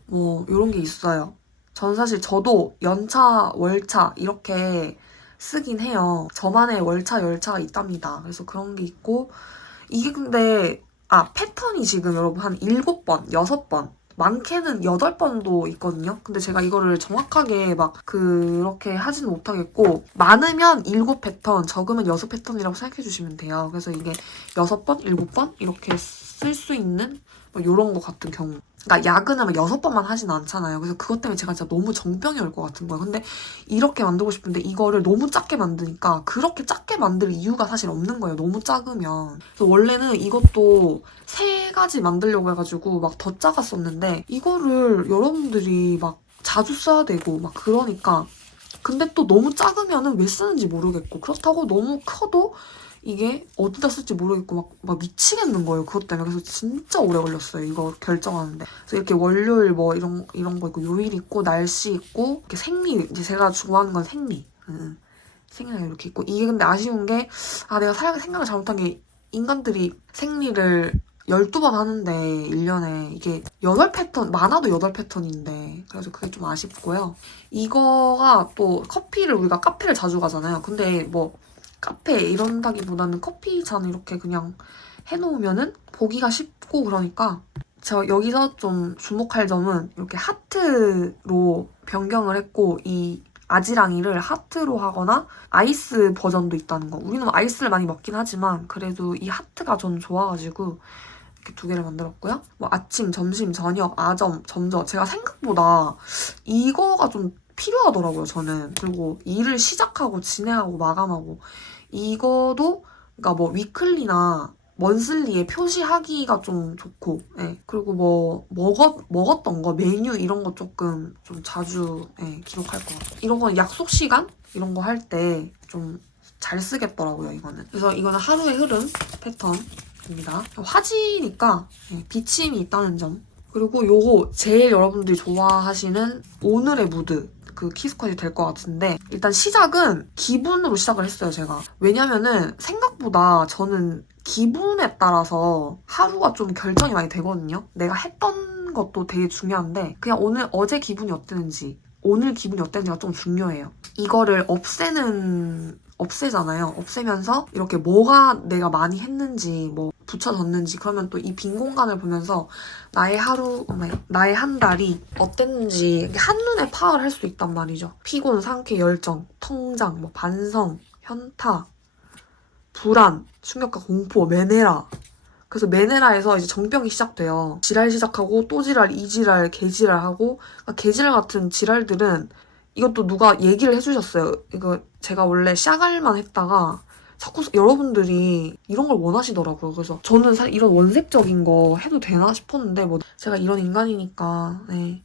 뭐 이런 게 있어요. 전 사실 저도 연차, 월차 이렇게 쓰긴 해요. 저만의 월차, 열차가 있답니다. 그래서 그런 게 있고 이게 근데 패턴이 지금 여러분 한 7번, 6번 많게는 8번도 있거든요. 근데 제가 이거를 정확하게 막 그렇게 하지는 못하겠고 많으면 7패턴, 적으면 6패턴이라고 생각해주시면 돼요. 그래서 이게 6번, 7번 이렇게 쓸 수 있는 뭐 이런 거 같은 경우. 그러니까 야근하면 6번만 하진 않잖아요. 그래서 그것 때문에 제가 진짜 너무 정병이 올 것 같은 거예요. 근데 이렇게 만들고 싶은데 이거를 너무 작게 만드니까 그렇게 작게 만들 이유가 사실 없는 거예요. 너무 작으면. 그래서 원래는 이것도 3가지 만들려고 해가지고 막 더 작았었는데 이거를 여러분들이 막 자주 써야 되고 막 그러니까 근데 또 너무 작으면은 왜 쓰는지 모르겠고 그렇다고 너무 커도 이게 어디다 쓸지 모르겠고 막 미치겠는 거예요. 그것 때문에. 그래서 진짜 오래 걸렸어요. 이거 결정하는데. 그래서 이렇게 월요일 뭐 이런 거 있고 요일 있고 날씨 있고 이렇게 생리. 이제 제가 좋아하는 건 생리. 생리가 이렇게 있고 이게 근데 아쉬운 게 내가 생각을 잘못한 게 인간들이 생리를 12번 하는데 1년에 이게 8패턴 많아도 8패턴인데 그래서 그게 좀 아쉽고요. 이거가 또 우리가 카페를 자주 가잖아요. 근데 뭐 카페 이런다기보다는 커피 잔 이렇게 그냥 해놓으면은 보기가 쉽고 그러니까 제가 여기서 좀 주목할 점은 이렇게 하트로 변경을 했고 이 아지랑이를 하트로 하거나 아이스 버전도 있다는 거. 우리는 아이스를 많이 먹긴 하지만 그래도 이 하트가 저는 좋아가지고 이렇게 2개를 만들었고요. 뭐 아침, 점심, 저녁, 아점, 점저 제가 생각보다 이거가 좀 필요하더라고요, 저는. 그리고 일을 시작하고 진행하고 마감하고 이거도 그러니까 뭐 위클리나 먼슬리에 표시하기가 좀 좋고 그리고 뭐 먹었던 거 메뉴 이런 거 조금 좀 자주 기록할 것 같아요. 이런 건 약속 시간 이런 거 할 때 좀 잘 쓰겠더라고요, 이거는. 그래서 이거는 하루의 흐름 패턴입니다. 화지니까 비침이 있다는 점. 그리고 요거 제일 여러분들이 좋아하시는 오늘의 무드 그 키스컷이 될 것 같은데 일단 시작은 기분으로 시작을 했어요, 제가. 왜냐면은 생각보다 저는 기분에 따라서 하루가 좀 결정이 많이 되거든요. 내가 했던 것도 되게 중요한데 그냥 어제 기분이 어땠는지 오늘 기분이 어땠는지가 좀 중요해요. 이거를 없애잖아요. 없애면서 이렇게 뭐가 내가 많이 했는지 뭐 붙여졌는지 그러면 또 이 빈 공간을 보면서 나의 나의 한 달이 어땠는지 한눈에 파악을 할 수 있단 말이죠. 피곤, 상쾌, 열정, 통장, 뭐 반성, 현타, 불안, 충격과 공포, 메네라. 그래서 메네라에서 이제 정병이 시작돼요. 지랄 시작하고 또 지랄, 이 지랄, 개지랄하고 개지랄 같은 지랄들은 이것도 누가 얘기를 해주셨어요. 이거 제가 원래 샤갈만 했다가 자꾸 여러분들이 이런 걸 원하시더라고요. 그래서 저는 사실 이런 원색적인 거 해도 되나 싶었는데 뭐 제가 이런 인간이니까 네.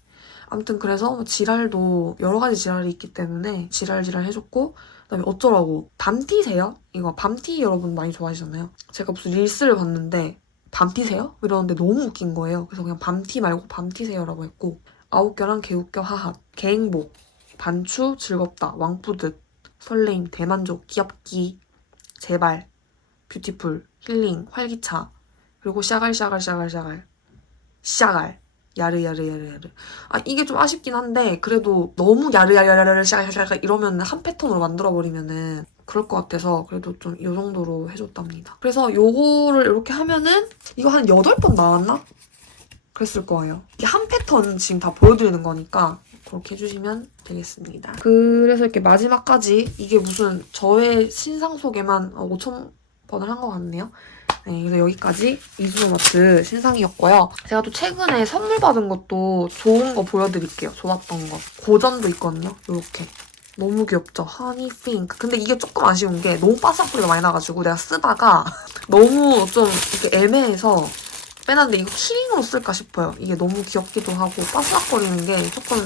아무튼 그래서 뭐 지랄도 여러 가지 지랄이 있기 때문에 지랄 해줬고 그다음에 어쩌라고 밤티세요? 이거 밤티 여러분 많이 좋아하시잖아요. 제가 무슨 릴스를 봤는데 밤티세요? 이러는데 너무 웃긴 거예요. 그래서 그냥 밤티 말고 밤티세요라고 했고 아웃겨랑 개웃겨 하핫 개행복 반추 즐겁다 왕뿌듯 설레임 대만족 귀엽기 제발 뷰티풀 힐링 활기차 그리고 샤갈 야르 아 이게 좀 아쉽긴 한데 그래도 너무 야르 샤갈 이러면 한 패턴으로 만들어버리면은 그럴 것 같아서 그래도 좀 이 정도로 해줬답니다. 그래서 요거를 이렇게 하면은 이거 한 8번 나왔나? 그랬을 거예요. 이게 한 패턴 지금 다 보여드리는 거니까 그렇게 해주시면 되겠습니다. 그래서 이렇게 마지막까지 이게 무슨 저의 신상 소개만 5,000번을 한 것 같네요. 네, 그래서 여기까지 이수노마트 신상이었고요. 제가 또 최근에 선물 받은 것도 좋은 거 보여드릴게요. 좋았던 거. 고전도 있거든요. 이렇게. 너무 귀엽죠? 허니핑크. 근데 이게 조금 아쉬운 게 너무 바삭 소리가 많이 나가지고 내가 쓰다가 너무 좀 이렇게 애매해서 빼놨는데 이거 키링으로 쓸까 싶어요. 이게 너무 귀엽기도 하고 바삭거리는 게 조금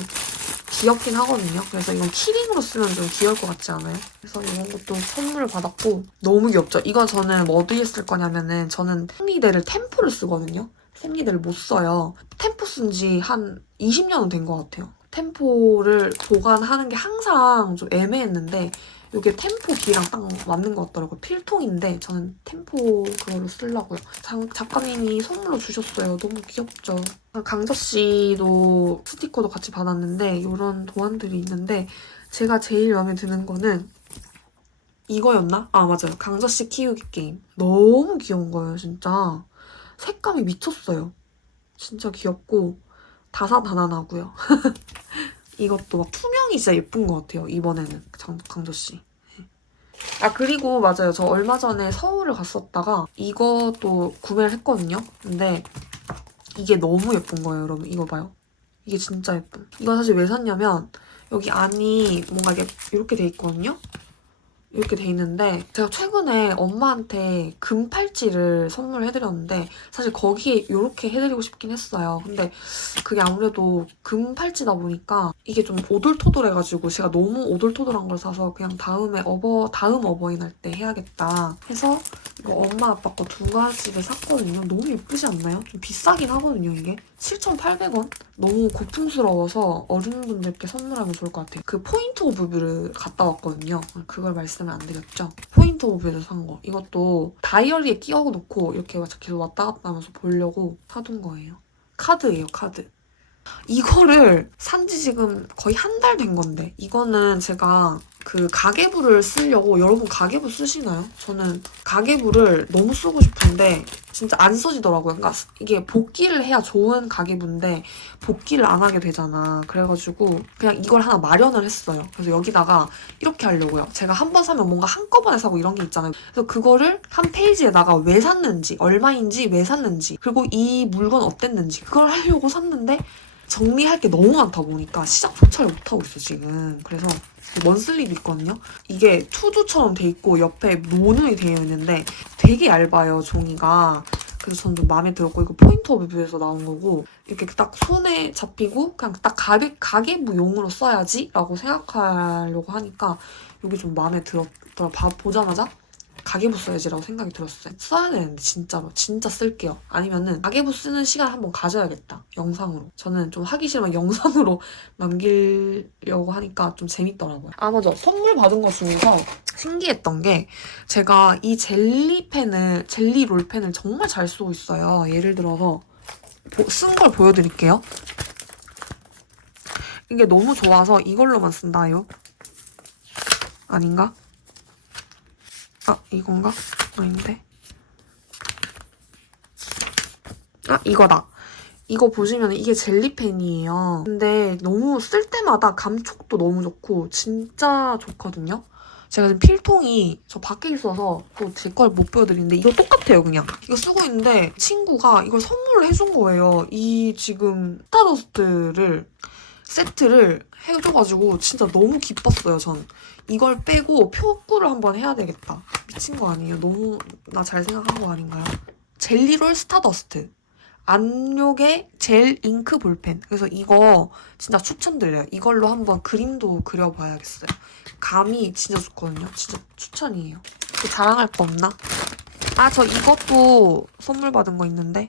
귀엽긴 하거든요. 그래서 이건 키링으로 쓰면 좀 귀여울 것 같지 않아요? 그래서 이런 것도 선물을 받았고 너무 귀엽죠? 이건 저는 뭐 어디에 쓸 거냐면은 저는 생리대를 템포를 쓰거든요. 생리대를 못 써요. 템포 쓴 지 한 20년은 된 것 같아요. 템포를 보관하는 게 항상 좀 애매했는데 이게 템포 길이랑 딱 맞는 것 같더라고요. 필통인데 저는 템포 그걸로 쓰려고요. 작가님이 선물로 주셨어요. 너무 귀엽죠? 강저씨도 스티커도 같이 받았는데 이런 도안들이 있는데 제가 제일 마음에 드는 거는 이거였나? 아 맞아요. 강저씨 키우기 게임. 너무 귀여운 거예요 진짜. 색감이 미쳤어요. 진짜 귀엽고 다사다난하고요. 이것도 막 투명이 진짜 예쁜 것 같아요. 이번에는 강저씨. 아 그리고 맞아요. 저 얼마 전에 서울을 갔었다가 이것도 구매를 했거든요. 근데 이게 너무 예쁜 거예요, 여러분. 이거 봐요. 이게 진짜 예쁜. 이건 사실 왜 샀냐면 여기 안이 뭔가 이렇게 돼 있거든요. 이렇게 돼 있는데 제가 최근에 엄마한테 금팔찌를 선물해드렸는데 사실 거기에 이렇게 해드리고 싶긴 했어요. 근데 그게 아무래도 금팔찌다 보니까 이게 좀 오돌토돌해가지고 제가 너무 오돌토돌한 걸 사서 그냥 다음 어버이날 때 해야겠다 해서 이거 엄마 아빠 거 두 가지를 샀거든요. 너무 예쁘지 않나요? 좀 비싸긴 하거든요, 이게. 7,800원? 너무 고풍스러워서 어른분들께 선물하면 좋을 것 같아요. 그 포인트 오브 뷰를 갔다 왔거든요. 그걸 말씀을 안 드렸죠. 포인트 오브 뷰에서 산 거. 이것도 다이어리에 끼워놓고 이렇게 계속 왔다 갔다 하면서 보려고 사둔 거예요. 카드예요, 카드. 이거를 산지 지금 거의 한 달 된 건데 이거는 제가 그 가계부를 쓰려고 여러분 가계부 쓰시나요? 저는 가계부를 너무 쓰고 싶은데 진짜 안 써지더라고요. 그러니까 이게 복기를 해야 좋은 가계부인데 복기를 안 하게 되잖아. 그래가지고 그냥 이걸 하나 마련을 했어요. 그래서 여기다가 이렇게 하려고요. 제가 한 번 사면 뭔가 한꺼번에 사고 이런 게 있잖아요. 그래서 그거를 한 페이지에다가 왜 샀는지, 얼마인지, 왜 샀는지, 그리고 이 물건 어땠는지 그걸 하려고 샀는데 정리할 게 너무 많다 보니까 시작조차를 못하고 있어 지금. 그래서 먼슬리도 있거든요. 이게 투두처럼 돼 있고 옆에 모눈이 되어 있는데 되게 얇아요 종이가. 그래서 저는 좀 마음에 들었고 이거 포인트 오브 뷰에서 나온 거고 이렇게 딱 손에 잡히고 그냥 딱 가계부용으로 써야지 라고 생각하려고 하니까 이게 좀 마음에 들었더라. 보자마자 가계부 써야지라고 생각이 들었어요. 써야 되는데 진짜로. 진짜 쓸게요. 아니면은 가계부 쓰는 시간 한번 가져야겠다. 영상으로. 저는 좀 하기 싫으면 영상으로 남기려고 하니까 좀 재밌더라고요. 아 맞아. 선물 받은 것 중에서 신기했던 게 제가 이 젤리 롤펜을 정말 잘 쓰고 있어요. 예를 들어서 쓴 걸 보여드릴게요. 이게 너무 좋아서 이걸로만 쓴다요. 아닌가? 아, 이건가? 아닌데. 아, 이거다. 이거 보시면 이게 젤리펜이에요. 근데 너무 쓸 때마다 감촉도 너무 좋고 진짜 좋거든요. 제가 지금 필통이 저 밖에 있어서 또 제 걸 못 보여드리는데 이거 똑같아요, 그냥. 이거 쓰고 있는데 친구가 이걸 선물을 해준 거예요. 이 지금 스타더스트를 세트를 해줘가지고 진짜 너무 기뻤어요, 전. 이걸 빼고 표구를 한번 해야 되겠다. 미친 거 아니에요? 너무 나 잘 생각한 거 아닌가요? 젤리롤 스타더스트. 안욕의 젤 잉크 볼펜. 그래서 이거 진짜 추천드려요. 이걸로 한번 그림도 그려봐야겠어요. 감이 진짜 좋거든요. 진짜 추천이에요. 또 자랑할 거 없나? 아, 저 이것도 선물 받은 거 있는데.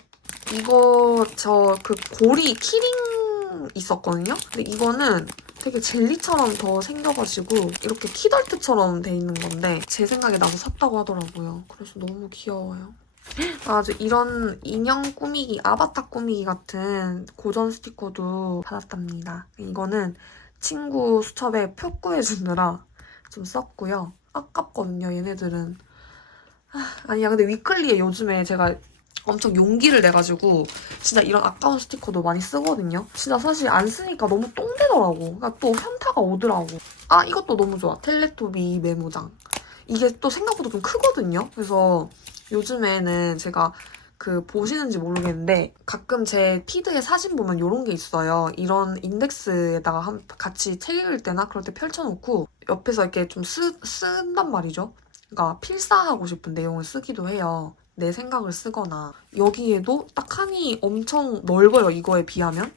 이거 저 그 고리 키링 있었거든요. 근데 이거는 되게 젤리처럼 더 생겨가지고 이렇게 키덜트처럼 돼 있는 건데 제 생각에 나도 샀다고 하더라고요. 그래서 너무 귀여워요. 아주 이런 인형 꾸미기, 아바타 꾸미기 같은 고전 스티커도 받았답니다. 이거는 친구 수첩에 표 구해주느라 좀 썼고요. 아깝거든요, 얘네들은. 아니야, 근데 위클리에 요즘에 제가 엄청 용기를 내가지고 진짜 이런 아까운 스티커도 많이 쓰거든요. 진짜 사실 안 쓰니까 너무 똥되더라고. 그러니까 또 현타가 오더라고. 아, 이것도 너무 좋아. 텔레토비 메모장. 이게 또 생각보다 좀 크거든요. 그래서 요즘에는 제가 보시는지 모르겠는데 가끔 제 피드에 사진 보면 이런 게 있어요. 이런 인덱스에다가 같이 책 읽을 때나 그럴 때 펼쳐놓고 옆에서 이렇게 좀 쓴단 말이죠. 그러니까 필사하고 싶은 내용을 쓰기도 해요. 내 생각을 쓰거나. 여기에도 딱 칸이 엄청 넓어요. 이거에 비하면.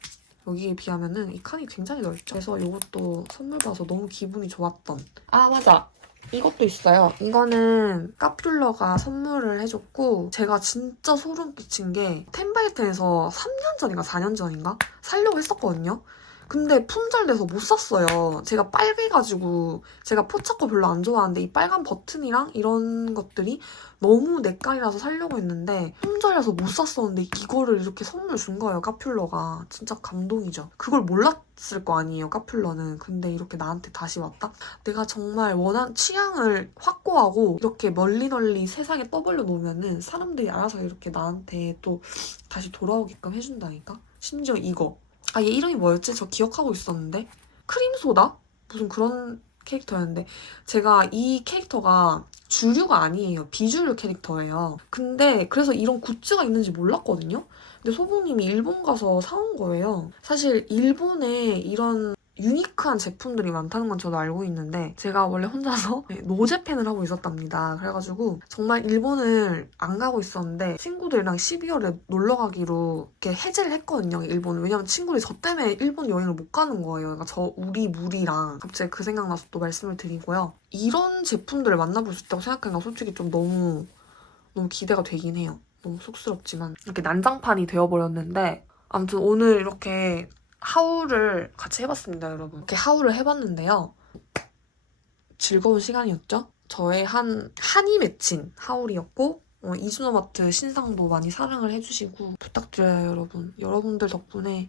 여기에 비하면은 이 칸이 굉장히 넓죠. 그래서 이것도 선물 받아서 너무 기분이 좋았던. 아, 맞아. 이것도 있어요. 이거는 카퓰러가 선물을 해줬고 제가 진짜 소름 끼친 게 텐바이텐에서 3년 전인가 4년 전인가 살려고 했었거든요. 근데 품절돼서 못 샀어요. 제가 빨개가지고 제가 포착거 별로 안 좋아하는데 이 빨간 버튼이랑 이런 것들이 너무 내 깔이라서 살려고 했는데 품절해서 못 샀었는데 이거를 이렇게 선물 준 거예요, 카퓰러가. 진짜 감동이죠. 그걸 몰랐을 거 아니에요, 카퓰러는. 근데 이렇게 나한테 다시 왔다? 내가 정말 원하는 취향을 확고하고 이렇게 널리 세상에 떠벌려 놓으면은 사람들이 알아서 이렇게 나한테 또 다시 돌아오게끔 해준다니까? 심지어 이거. 아, 얘 이름이 뭐였지? 저 기억하고 있었는데. 크림소다? 무슨 그런 캐릭터였는데 제가 이 캐릭터가 주류가 아니에요. 비주류 캐릭터예요. 근데 그래서 이런 굿즈가 있는지 몰랐거든요. 근데 소봉님이 일본 가서 사온 거예요. 사실 일본에 이런 유니크한 제품들이 많다는 건 저도 알고 있는데 제가 원래 혼자서 노제팬을 하고 있었답니다. 그래가지고 정말 일본을 안 가고 있었는데 친구들이랑 12월에 놀러 가기로 이렇게 해제를 했거든요, 일본을. 왜냐면 친구들이 저 때문에 일본 여행을 못 가는 거예요. 그러니까 우리 무리랑 갑자기 그 생각나서 또 말씀을 드리고요. 이런 제품들을 만나볼 수 있다고 생각하니까 솔직히 좀 너무 기대가 되긴 해요. 너무 쑥스럽지만 이렇게 난장판이 되어버렸는데 아무튼 오늘 이렇게 하울을 같이 해봤습니다, 여러분. 이렇게 하울을 해봤는데요. 즐거운 시간이었죠? 저의 한이 맺힌 하울이었고 이즈노마트 신상도 많이 사랑을 해주시고 부탁드려요, 여러분. 여러분들 덕분에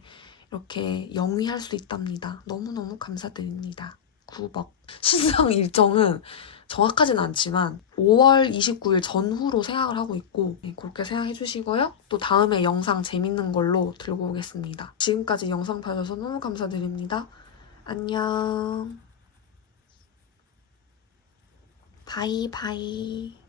이렇게 영위할 수 있답니다. 너무너무 감사드립니다. 구벅. 신상 일정은 정확하진 않지만 5월 29일 전후로 생각을 하고 있고 그렇게 생각해 주시고요. 또 다음에 영상 재밌는 걸로 들고 오겠습니다. 지금까지 영상 봐주셔서 너무 감사드립니다. 안녕. 바이바이.